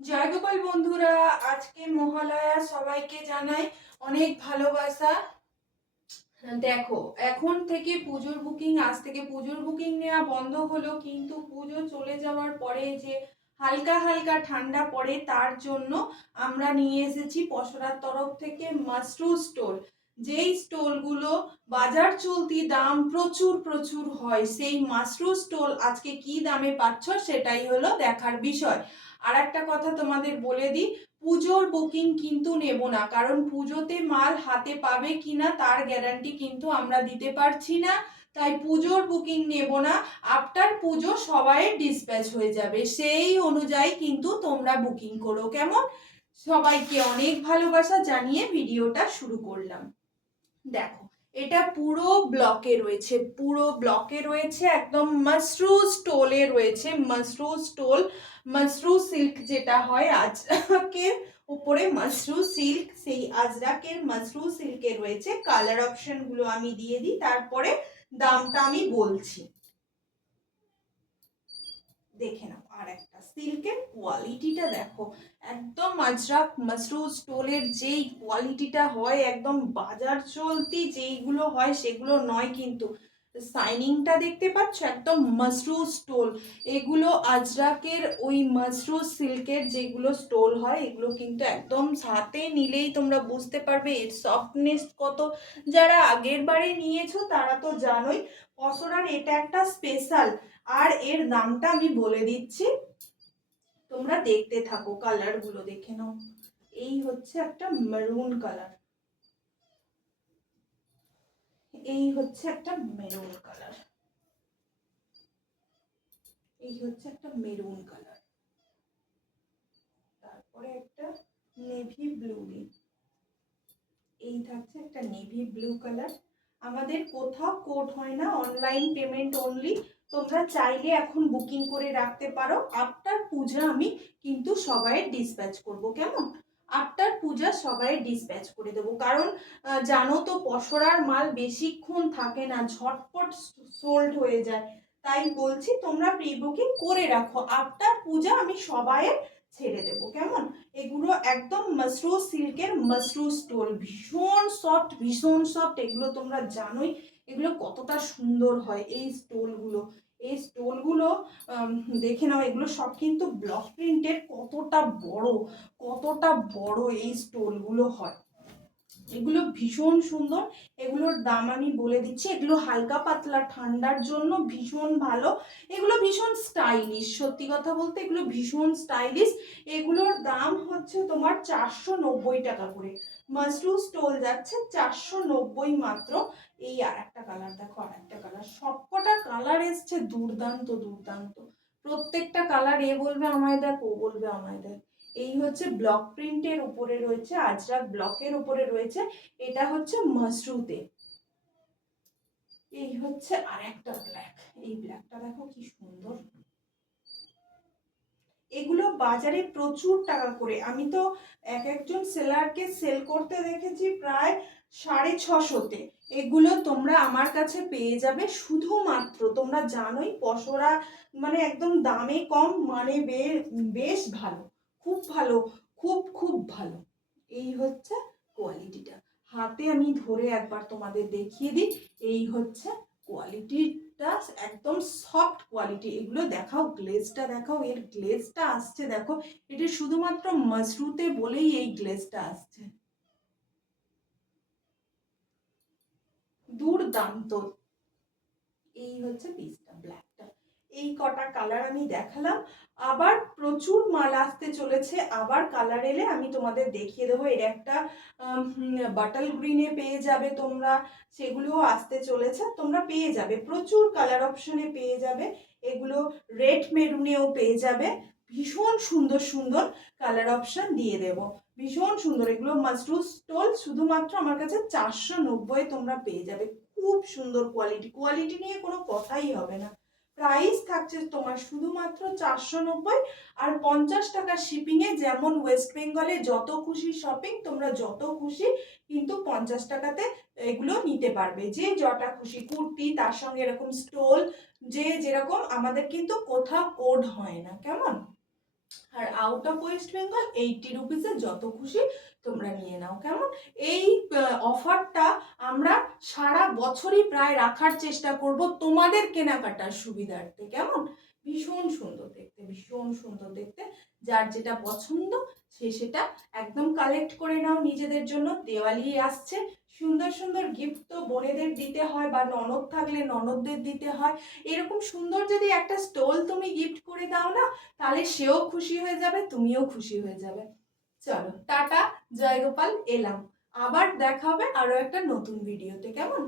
জয় গোপাল বন্ধুরা, আজকে মহালয়া সবাইকে জানাই অনেক ভালোবাসা। দেখো, এখন থেকে পুজোর বুকিং, আজ থেকে পুজোর বুকিং নেওয়া বন্ধ হলো, কিন্তু পুজো চলে যাওয়ার পরে যে হালকা হালকা ঠান্ডা পড়ে তার জন্য আমরা নিয়ে এসেছি পসরার তরফ থেকে মাশরুম স্টোল। যেই স্টোলগুলো বাজার চলতি দাম প্রচুর প্রচুর হয়, সেই মাশরুম স্টোল আজকে কি দামে পাচ্ছ সেটাই হলো দেখার বিষয়। আর একটা কথা তোমাদের বলে দিই, পুজোর বুকিং কিন্তু নেব না, কারণ পুজোতে মাল হাতে পাবে কিনা তার গ্যারান্টি কিন্তু আমরা দিতে পারছি না। তাই পুজোর বুকিং নেব না, আফটার পুজো সবাই ডিসপ্যাচ হয়ে যাবে, সেই অনুযায়ী কিন্তু তোমরা বুকিং করো, কেমন? সবাইকে অনেক ভালোবাসা জানিয়ে ভিডিওটা শুরু করলাম। দেখো, এটা পুরো ব্লকে রয়েছে, পুরো ব্লকে রয়েছে, একদম মাশরু স্টোলে রয়েছে। মাশরু স্টোল, মাশরু সিল্ক যেটা হয় আজরাকের উপরে মাশরু সিল্ক, সেই আজরাকের মাশরু সিল্কে রয়েছে। কালার অপশন গুলো আমি দিয়ে দিই, তারপরে দামটা আমি বলছি, দেখে নাও। আর একটা সিল্কের কোয়ালিটিটা দেখো, একদম আজরাক মাশরু স্টোলের যেই কোয়ালিটিটা হয়, একদম বাজার চলতি যেইগুলো হয় সেগুলো নয় কিন্তু। শাইনিংটা দেখতে পাচ্ছ, একদম মাশরু স্টোল। এগুলো আজরাকের ওই মাশরু সিল্কের যেগুলো স্টোল হয়, এগুলো কিন্তু একদম হাতে নিলেই তোমরা বুঝতে পারবে এর সফটনেস কত। যারা আগের বারে নিয়েছো তারা তো জানোই, পসরার এটা একটা স্পেশাল। আর এর দামটা আমি বলে দিচ্ছি, তোমরা দেখতে থাকো, কালার গুলো দেখে নাও। এই হচ্ছে একটা মেরুন কালার, এই হচ্ছে একটা মেরুন কালার, এই হচ্ছে একটা মেরুন কালার, তারপরে একটা নেভি ব্লু, এই থাকছে একটা নেভি ব্লু কালার। আমাদের কোথাও কোড হয় না, অনলাইন পেমেন্ট অনলি। তোমরা চাইলে এখন বুকিং করে রাখতে পারো, আফটার পূজা আমি কিন্তু সবাই ডিসপ্যাচ করব, কেমন? আফটার পূজা সবাই ডিসপ্যাচ করে দেবো, কারণ জানো তো পসরার মাল বেশিক্ষণ থাকে না, ঝটপট সোল্ড হয়ে যায়। তাই বলছি তোমরা প্রি বুকিং করে রাখো, আফটার পূজা আমি সবাইয়ের ছেড়ে দেবো, কেমন? এগুলো একদম মাশরু সিল্কের মাশরু স্টোল, ভীষণ সফট, ভীষণ সফট। এগুলো তোমরা জানোই এগুলো কতটা সুন্দর হয় এই স্টোলগুলো। এই স্টোলগুলো দেখে নাও, এগুলো সব কিন্তু ব্লক প্রিন্টের, কতটা বড়, কতটা বড় এই স্টোলগুলো হয়। এগুলো ভীষণ সুন্দর। এগুলোর দাম আমি বলে দিচ্ছি, এগুলো হালকা পাতলা ঠান্ডার জন্য ভীষণ ভালো। এগুলো ভীষণ স্টাইলিশ, সত্যি কথা বলতে এগুলো ভীষণ স্টাইলিশ। এগুলোর দাম হচ্ছে তোমার 490 টাকা করে। মাশরু স্টোল যাচ্ছে 490 মাত্র। এই আর একটা কালার দেখো, আর একটা কালার, সবকটা কালার এসছে দুর্দান্ত দুর্দান্ত। প্রত্যেকটা কালার এ বলবে আমায় দেখ, ও বলবে আমায় দেখ। এই হচ্ছে ব্লক প্রিন্টের উপরে রয়েছে, আজরাক ব্লকের উপরে রয়েছে, এটা হচ্ছে মাশরুতে। এই হচ্ছে আর একটা ব্ল্যাক, এই ব্ল্যাকটা দেখো কি সুন্দর। এগুলো বাজারে প্রচুর টাকা করে, আমি তো এক একজন সেলারকে সেল করতে দেখেছি প্রায় 650-তে। এগুলো তোমরা আমার কাছে পেয়ে যাবে শুধুমাত্র, তোমরা জানোই পসরা মানে একদম দামে কম, মানে বেশ ভালো, খুব ভালো, খুব খুব ভালো। এই হচ্ছে কোয়ালিটিটা, হাতে আমি ধরে একবার তোমাদের দেখিয়ে দিই। এই হচ্ছে কোয়ালিটিটা, একদম সফট কোয়ালিটি। এগুলো দেখাও, গ্লেজটা দেখাও, এর গ্লেজটা আসছে দেখো, এটা শুধুমাত্র মাশরুতে বলেই এই গ্লেজটা আসছে, দুর্দান্ত। এই হচ্ছে পিসটা, ব্ল্যাকটা। এই কটা কালার আমি দেখালাম, আবার প্রচুর মাল আসতে চলেছে, আবার কালার এলে আমি তোমাদের দেখিয়ে দেবো। এর একটা বাটল গ্রিনে পেয়ে যাবে তোমরা, সেগুলোও আসতে চলেছে, তোমরা পেয়ে যাবে প্রচুর কালার অপশনে পেয়ে যাবে। এগুলো রেড মেরুনেও পেয়ে যাবে, ভীষণ সুন্দর সুন্দর কালার অপশন দিয়ে দেব, ভীষণ সুন্দর। এগুলো মাশরু স্টোল, শুধুমাত্র আমার কাছে 490 তোমরা পেয়ে যাবে। খুব সুন্দর কোয়ালিটি, কোয়ালিটি নিয়ে কোনো কথাই হবে না। প্রাইস থাকছে তোমার শুধুমাত্র 490, আর 50 টাকা শিপিংয়ে। যেমন ওয়েস্ট বেঙ্গলে যত খুশি শপিং, তোমরা যত খুশি কিন্তু 50 টাকাতে এগুলো নিতে পারবে, যে যটা খুশি কুর্তি তার সঙ্গে এরকম স্টোল, যে যেরকম। আমাদের কিন্তু কোথাও কোড হয় না, কেমন? আর আউট অফ ওয়েস্ট বেঙ্গল 80 রুপিসে যত খুশি তোমরা নিয়ে নাও। কেমন? এই অফারটা আমরা সারা বছরই প্রায় রাখার চেষ্টা করব তোমাদের কেনাকাটার সুবিধার্থে। কেমন? ভীষণ সুন্দর দেখতে, ভীষণ সুন্দর দেখতে। যার যেটা পছন্দ সে সেটা একদম কালেক্ট করে নাও নিজেদের জন্য। দেওয়ালি আসছে, সুন্দর সুন্দর গিফট তো বোনেদের দিতে হয়, বা ননদ থাকলে ননদদের দিতে হয়। এরকম সুন্দর যদি একটা স্টোল তুমি গিফট করে দাও না, তাহলে সেও খুশি হয়ে যাবে, তুমিও খুশি হয়ে যাবে। চলো টাটা, জয় গোপাল, এলাম। আবার দেখা হবে আরো একটা নতুন ভিডিওতে। কেমন?